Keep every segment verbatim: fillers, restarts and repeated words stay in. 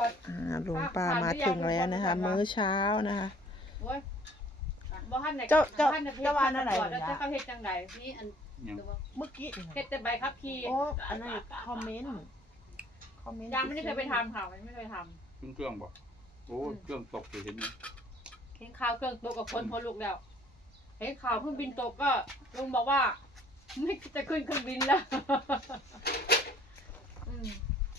ก่อนอ่าลุงป้ามาถึงแล้วนะคะ มื้อเช้านะคะบ่ทันไหนเจ้าเจ้าบ่ทันไหนเจ้าว่าอันไหนแล้วเจ้าเขาเฮ็ดจังไดนี่อันเมื่อกี้เฮ็ดแต่ใบขับขี่โอ้อันนั้นคอมเมนต์คอมเมนต์ยังไม่ได้เคยไปทำค่ะมันไม่เคยทเครื่องเครื่องบ่โอ้เครื่องตกเห็นไหมำเห็นข่าวเครื่องตกกับคนพอลูกแล้วเห็นข่าวเครื่องบินตกก็ลุงบอกว่าไม่จะขึ้นเครื่องบินแล้วอืม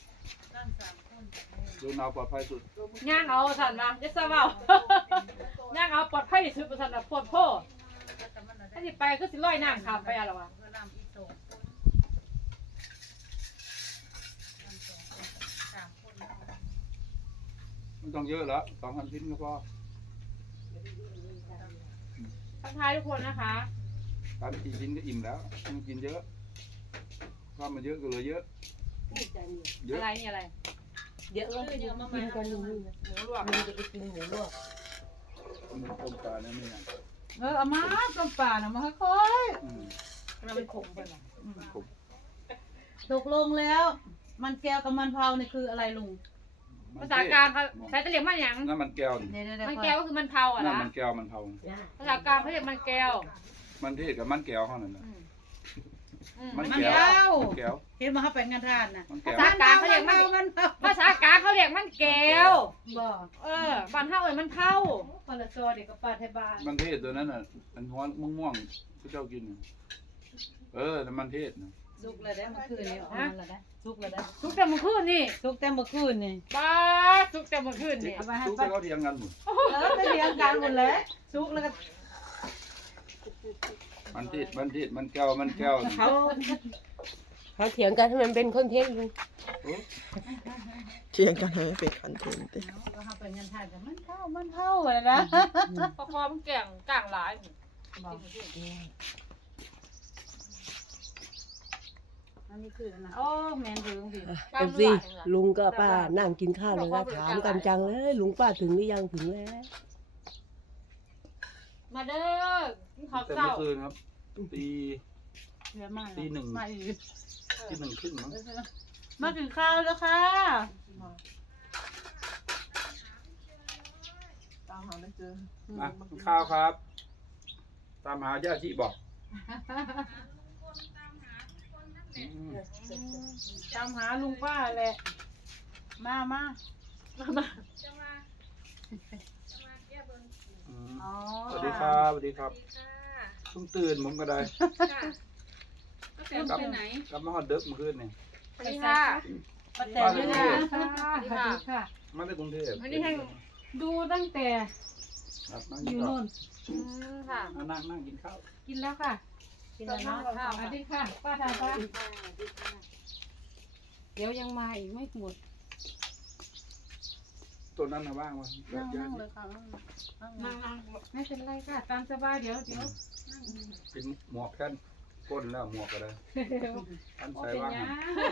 ดูนาวปลอดภัยสุดย่างเอาสันมาจะสบายย่างเอาปลอดภัยที่สุดประสันแบบปวดโพ่ถ้าสิไปก็สิลอยน้ำข้ามไปอะไรวะไม่ต้องเยอะแล้วสองพันชิ้นก็พอทักทายทุกคนนะคะสามสี่ชิ้นก็อิ่มแล้วไม่ต้องกินเยอะถ้ามันเยอะก็เหลยเยอะเยอะอะไรนี่อะไรเยอะเลยกินกันอยู่นี่หมูลวกมันจะไปกินหมูลวกมันต้มปลาเนี่ยไม่ยังเออเอามาต้มป่านะมาค่อยอืมมันขมไปหน่อยผมๆตกลงแล้ว มันแก้วกับมันเผานี่คืออะไรลุงภาษากลางเขาใช้ตะเหลียงมันหยังนั่นมันแก้วนี่เดี๋ยวเดี๋ยวมันแก้วก็คือมันเผาอ่ะนั่นนะมันแก้วมันเผาภาษากลางเขาเรียกมันแก้วมันเทศกับมันแก้วเขานั่นแหละอืมอืมมันมันแก้แก้ววมันแก้วเห็นมาเขาไปงานทานนะมันภาแก้วษากลางเขาเรียกมันมันเผาภาษากลางเขาเรียกมันแก้วบ่เออบ้านเฮาเอ้ยมันเผาปลาโซเด็กกับปลาไทยบ้านมันเทศตัวนั้นน่ะมันฮ้อนม่วงๆที่เจ้ากินน่ะเออแต่มันเทศนะสุกเลยได้เมื่อคืนนี่เอามาแล้วได้สุกเลยได้ทุกแต่เมื่อคืนนี่สุกแต่เมื่อคืนนี่บ้าทุกแต่เมื่อคืนนี่เอาไปให้ทุกป้าที่เขาเทียงกันหมดเออไปเลี้ยงกันหมดเลยสุกแล้วก็มันเทศมันเทศมันแก้วมันแก้วเขาเขาเถียงกันให้มันเป็นคอนเทนต์ลุงโอ้เถียงกันให้มันเป็นคอนเทนต์เอาเขาไปงานทานกันมันเผามันเผาเลยนะพอคอมันแก่งกลางหลายอันนี้คือนะโอ้แมนถึงสิเอฟซีลุงก็ป้านั่งกินข้าวเลยนะถามกันจังเลยลุงป้าถึงหรือยังถึงแล้วมาเด้อกินข้าวแต่เช้าเมื่อคืนครับตีเยอะมากตีหนึ่งมาอีกตีหนึ่งครึ่งมั้งมาถึงข้าวแล้วค่ะตามหาไม่เจอมากินข้าวครับ ตามหาญาติบอกอืมตามหาลุงป้าแหละ มามาอืมอ๋อสวัสดีครับสวัสดีครับเพิ่งตื่นผมก็ได้ค่ะก็แต่ไปไหนกลับมาฮอดเด็กเมื่อคืนนี่สวัสดีค่ะป้าแตนด้วยนะสวัสดีค่ะค่ะมาจากกรุงเทพวันนี้ให้ดูตั้งแต่ครับนั่งอกินยู่ข้าวโน่นอืมค่ะมานั่งนั่งกินข้าวกินแล้วค่ะ กินแล้วเนาะข้าวสวัสดีค่ะ ป้าทานป้าเดี๋ยวยังมาอีกไม่หมดตัวนั้นนะว่างวะนั่งญานั่งติเลยค่ะนั่งนั่งนั่งนั่งไม่เป็นไรค่ะ ตามสบายเดี๋ยวเดี๋ยวกินหมวกแค่นก้นแล้วหมวกก็ได้อันโอ้ใส่เป็นว่างยัง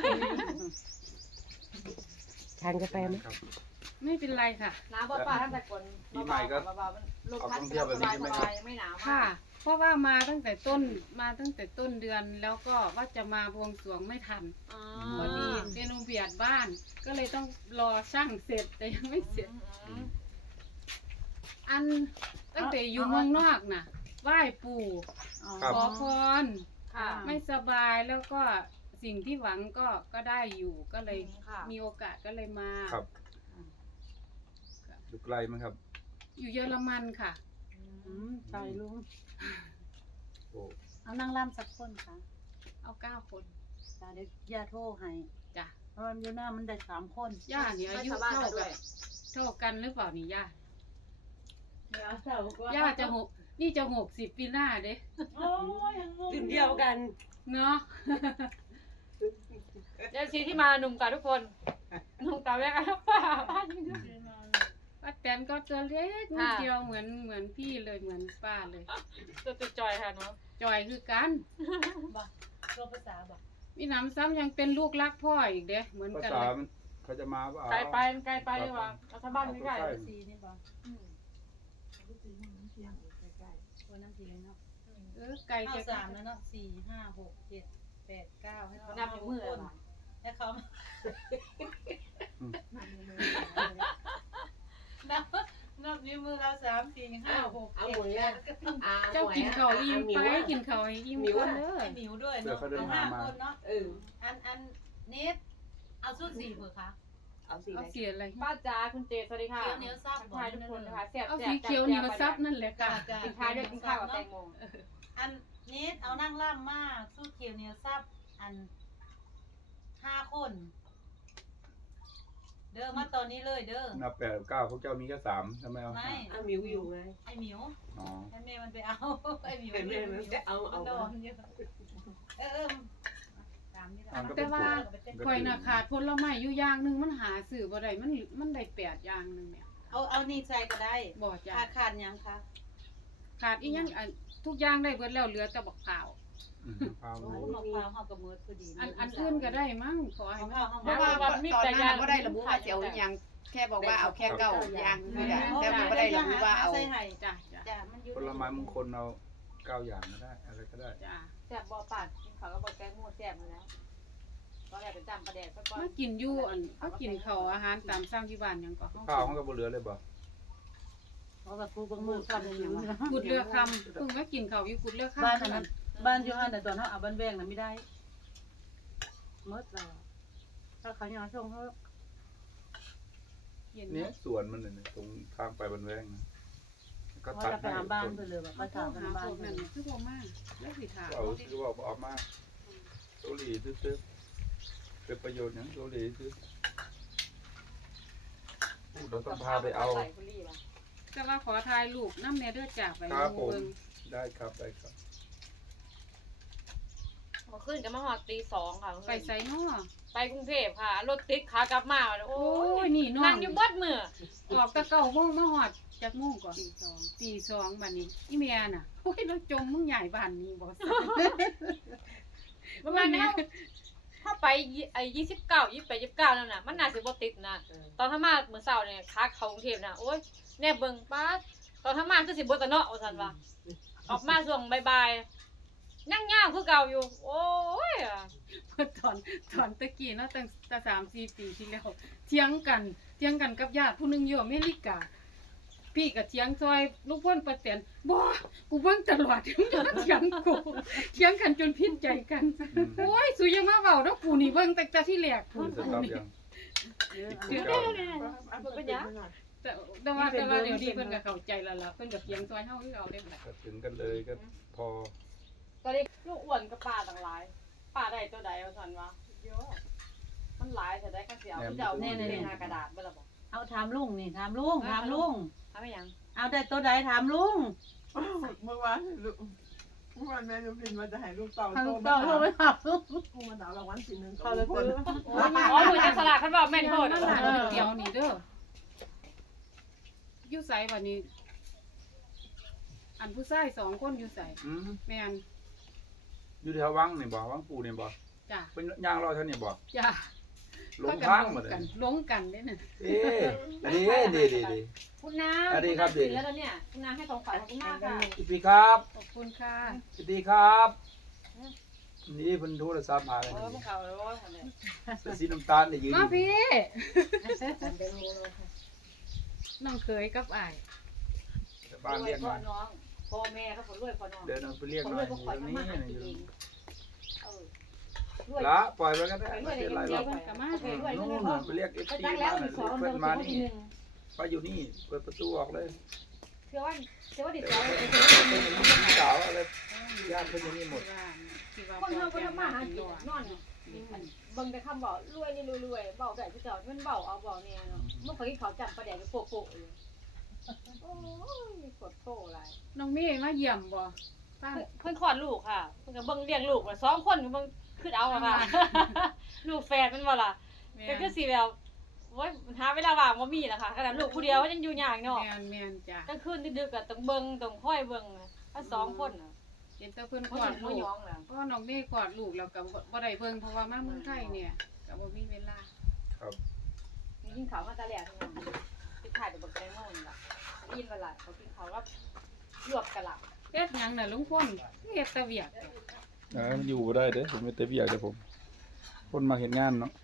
ทานกาแฟไหมครับไม่เป็นไรค่ะน้ำบ่ป้าท่านแต่ก่อนปีใหม่ก็เบาๆมันลมเอาพัดท่องเที่ยวแบบนี้ใช่ไหมครับไม่หนาวมาค่ะกเพราะว่ามาตั้งแต่ต้นมาตั้งแต่ต้นเดือนแล้วก็ว่าจะมาบวงสรวงไม่ทันอ๋อพอดีเรโนเวียดบ้าน ก็เลยต้องรอช่างเสร็จแต่ยังไม่เสร็จอืมอันตั้งแต่อยู่เมืองนอกน่ะไหว้ปู่ครับขอพรค่ะไม่สบายแล้วก็สิ่งที่หวังก็ก็ได้อยู่ก็เลยค่ะมีโอกาสก็เลยมาครับอยู่ไกลไหมครับอยู่เยอรมันค่ะอืมใช่ลุงโอ้เอานั่งล่ำสักคนค่ะเอาเก้าคนจ้าเดี๋ยวย่าโทรให้จ้ะเพราะมันอยู่หน้ามันได้สามคนย่าเนี่ยอายุให้ชาวบ้านเท่ามาด้กัวยบเท่ากันหรือเปล่านี่ย่าเดี๋ยวเสาร์ก็ย่าจะหกนี่จะหกสิบปีหน้าเด้โอ้ยยังงงตื่นเดียวกันเนาะเดี๋ยวชีที่มาหนุ่มกับทุกคนหนุ่มกับแม่กับป้าป้าจริงป้าแตนก็ตัวเล็กนิดเดียวเหมือนเหมือนพี่เลยเหมือนป้าเลยๆตัวจอยค่ะเนาะจอยคือกันบอกโทรภาษาบอกมีหนำซ้ำยังเป็นลูกรักพ่ออีกเด้เหมือนภากันษาเลยมันเขาจะมาเปล่าไกลไปไกลไปดีกว่าเอาชาวบ้านใกล้ใกล้สีนี่บอกๆอืมคนนั่งสีเลยเนาะเออไก่เข้าจะสามแล้วเนาะสี่ห้าหกเจ็ดแปดเก้าให้เขานับนิ้วมือคอะนค่ะให้เขาอืมนับนับนิ้วมือเราสามสี่ห้าหกเอาเจ็ดหมดแปแล้วดเจ้ากินข้าวอิ่มไปกินข้าวให้อิ่มก่อนเด้อไอ้หมิวด้วยเนาะเอาห้าคนเนาะเอออันอันเนทเอาชุดสี่เผื่อคะเอาสีไหเอานเสียอะไรป้าจ๋าคุณเจสวัสดีค่ะเขียวเหนียวซับทักทายทุกคนนะคะแซ่บเอาแซ่สีบเขียวเหนียวซับนั่นแหละจ้าค่ะจ้ากินท้ายด้วยกินข้าวกับแตงโมอันเนทเอานั่งล่ำมากสู้เขียวเหนียวซับอันห้าคน เด้อมาตอนนี้เลยเด้อนับแปดเก้าพวกเจ้ามีแค่สามทำไมเอาไม่อ่ะมิวอยู่ไงไอ้หมิวอ๋อให้แม่มันไปเอา ไอ้หมิวให้แม่มันไปเอาเอานนอนเยอะเออเออตามนี่ละมันก็แต่เป็นว่ากฎข่อยน่ะขาดผลไม้อยู่อย่างหนึงมันหาซื้อบ่ได้มันมันได้แปดอย่างหนึงเนี่ยเอาเอานี่ใส่ก็ได้บ่จ้ะขาดขาดยังคะขาดอีหยังอันทุกอย่างได้เบิดแล้วเหลือแต่บักข้าวอืมพาโอ้ไปมะพร้าวเฮากับมือพอดีอันอันอื่นก็ได้มั้งขอให้มะพมันร้าวเฮาเพราะว่ามันมีตอนแต่นั้ยานก็ได้ระบุว่าจะเอาอหยังแค่บอกว่าเอาแค่เก้าอย่างนี่แหละแต่มันก็ได้ระบุว่าเอาใส่ไห้จ้ะจ้ะจ้ะมันอยู่ผลไม้มงคลเอาเก้าอย่างก็ได้ อะไรก็ได้จ้ะแซ่บบ่ปาดกินข้าวก็บ่แกงหมูแซ่บมาแล้วตอนแรกเป็นจำประเดี๋ยวซะก่อนมากินอยู่อันเขากินข้าวอาหารตามสั่งที่บ้านหยังก็เฮาข้าวมันก็บ่เหลือเลยบ่เขากับกูกับมือกันอยู่นะกุดเรือคำเพิ่งมากินข้าวอยู่กุดเรือคำบ้านนั้นบ้านอยู่หั่นน่ะตอนเฮาเอาบ้านแวงน่ะไม่ได้หมดแล้วถ้าเขายังส่งเฮาเย็นเนี่ยเนาะสวนมันเนี่ยตรงทางไปบันแวงนะก็เขาตัดจะไปให้หาบ้านต้นเพิ่นเลยว่าเขาเขาโทรถามกันหาบ้าพนวกเพิ่นั้นนคือบ่มาแล้วสิถามเอาคือว่าออกมาโซลีซื้อๆเป็นประโยชน์อย่างโซลีซื้อเราต้องพาไปเอาใส่คุรีป่ะแต่ว่าขอถ่ายรูปน้ำแน่เด้อจากไปครับหผมู่มเบิ่งได้ครับได้ครับเมื่อคืนก็มาหอดตีสองค่ะไปไสเนาะไปกรุงเทพค่ะ รถติดขากลับมาโอ้โอ้ยยนี่น้อนั่งงอยู่เบิดมือออกแตะเก้าโมงมาฮอดจักโมงก่อนตีสองตีสองบัดนี้อีแม่น่ะโอ้ยเราจมมึงใหญ่บ้านนี้บ่ซั่นประมาณนี้ถ้าไปยี่ไอ้ยี่สิบเก้ายี่สิบแปดยี่สิบเก้านั่นน่ะมันน่าสิบ่ติดนะตอนทำมาเมื่อเช้าเนี่ยขาเข้ากรุงเทพน่ะโอ้ยแน่เบิ่งป๊าดตอนทำมาคือสิบ่ตะเนาะว่าซั่นว่าออกมาช่วงบ่ายๆยังย่างคือเก่าอยู่ โอ้ยเมื่อตอนตอนตะกี้เนาะตั้งแต่สามสี่ปีที่แล้วเถียงกันเถียงกันกับญาติผู้หนึงอยู่อเมริกา พี่ก็เถียงซอยลูกพ่นประเตียนบ่กูเบิ่งตลอด เถียงกูเถียงกันจนพินใจกันอืมโอ้ยสุยังมาเว้าเนาะกูนี่เบิ่งตั้งแต่ที่แรกคุณสต๊อปยังเดี๋ยวเก้าเดี๋ยวมันเป็นหยังแต่แต่ว่าแต่ว่าเดี๋ยวนี้เพิ่นก็เข้าใจแล้วล่ะเพิ่นก็เถียงซอยเฮาคือเอาเด้ล่ะก็ถึงกันเลยก็พอตอนนี้ลูกอ้วนกับป้าต่างหลายป้าได้ตัวใดว่าซั่นว่าเยอะมันหลายแต่ได้กันสิเอาเจ้าแน่ๆในกระดาษบ่ล่ะบ่เอาถามลุงนี่ถามลุงถามลุงทำไมยังเอาได้ตัวใดถามลุงเมื่อวานลูกเมื่อวานแม่ยูพินมาจะให้ลูกเต่าทางโตต่อโทรไปถามลุงกูมาด่ารางวัลที่หนึ่งเขาเลยซื้อโอ้ยอ๋อหนูจะสลากคันว่าแม่นโทษมาร้านก๋วยเตี๋ยวนี่เด้ออยู่ไสบัดนี้ อันผู้ชายสองคนอยู่ไสอืมแม่นอยู่แถววังนี่บ่วังปูนี่บ่จ้ะเป็นย่างรอเท่านี้บ่จ้ะหลงทางหมดเลยกันหลงกันเด้น่ะเอ๊ะอันนี้ดีดีดีคุณน้าสวัสดีครับณน้ากินแล้วเนี่ยคุณน้าให้ของขวัญขอบคุณมากค่ะพี่ปีครับขอบคุณค่ะพี่ปีครับนี่เพิ่นโทรศัพท์มาเลยเออมันเขาเลยว่าเนี่ยเสื้อสีน้ำตาลได้ยืนอมายู่พี่น้องเคยกับอ้ายบ้านเรียกพ่อมาน้องพ่อแม่เขาผลรวยพ่อน้องเดินเอาไปเรียกผลหรน่วอยยอก็ยู่ขตอรงยนี้มาหากินเองเออรวยละปล่อยไว้ก็ได้ไปรไม่วยเป็นในไรเดีหรยอวกกันมาไปรวยนู่นู่นนน่ะไปเรียกเอฟไปซีตั้งแล้มาวหนึ่งสองเพื่เดิอนนมามานี่ทีหนึ่งไปอยู่นี่เปิดประตูออกเลยเชื่อว่าเชื่อว่าดิสาวสาวอะไรญาติเพิ่นอยู่นี่หมดที่ว่าคนเฮาก็ทำมาหากิกินนอนเบิ่งแต่คำบอกรวยนี่รวยๆเบาได้ผู้เจ้ามันเบาเอาเบาเนี่ยเนาะเมื่อกี้เขาจับประเดี๋ยวโปะโปะอยู่โอ้ยกดโตอะไรน้องเมย์มาเยี่ยมบ่ป้าเพิ่นคลอดลูกค่ะเพิ่นก็เบิ่งเลี้ยงลูกว่าสองคนเบิ่งขึ้นเอาอะค่ะ ลูกแฝดมันบ่ล่ะแม่ก็คือสิแบบโอ้ยหาเวลาว่างบ่มีล่ะค่ะขนาดลูกผู้เดียวยังอยู่ยากเนาะแม่นแม่นจ้ะกลางคืนดึกๆก็ต้องเบิ่งต้องคอยเบิ่งถ้าสองคนน่ะเห็นแต่เพิ่นบ่กอสิดบ่ลูกยองล่ะเพราะว่าน้องเมย์กอดลูกแล้วก็บ่บ่ได้เบิ่งเพราะว่ามาเมืองไทยเนี่ยก็บ่มีเวลาครับมีกินข้าวมาตาแหลกพี่น้องไปถ่ายแต่บักแตงโมนี่ล่ะกินบ่ล่ะเขากินข้าวกับลวกกะหล่ำเฮ็ดหยังน่ะลุงพลเฮ็ดแตะเวียกเอออยู่บ่ได้เด้อผมไม่เต็มอยากเด้อผม คนมาเห็นงานเนาะ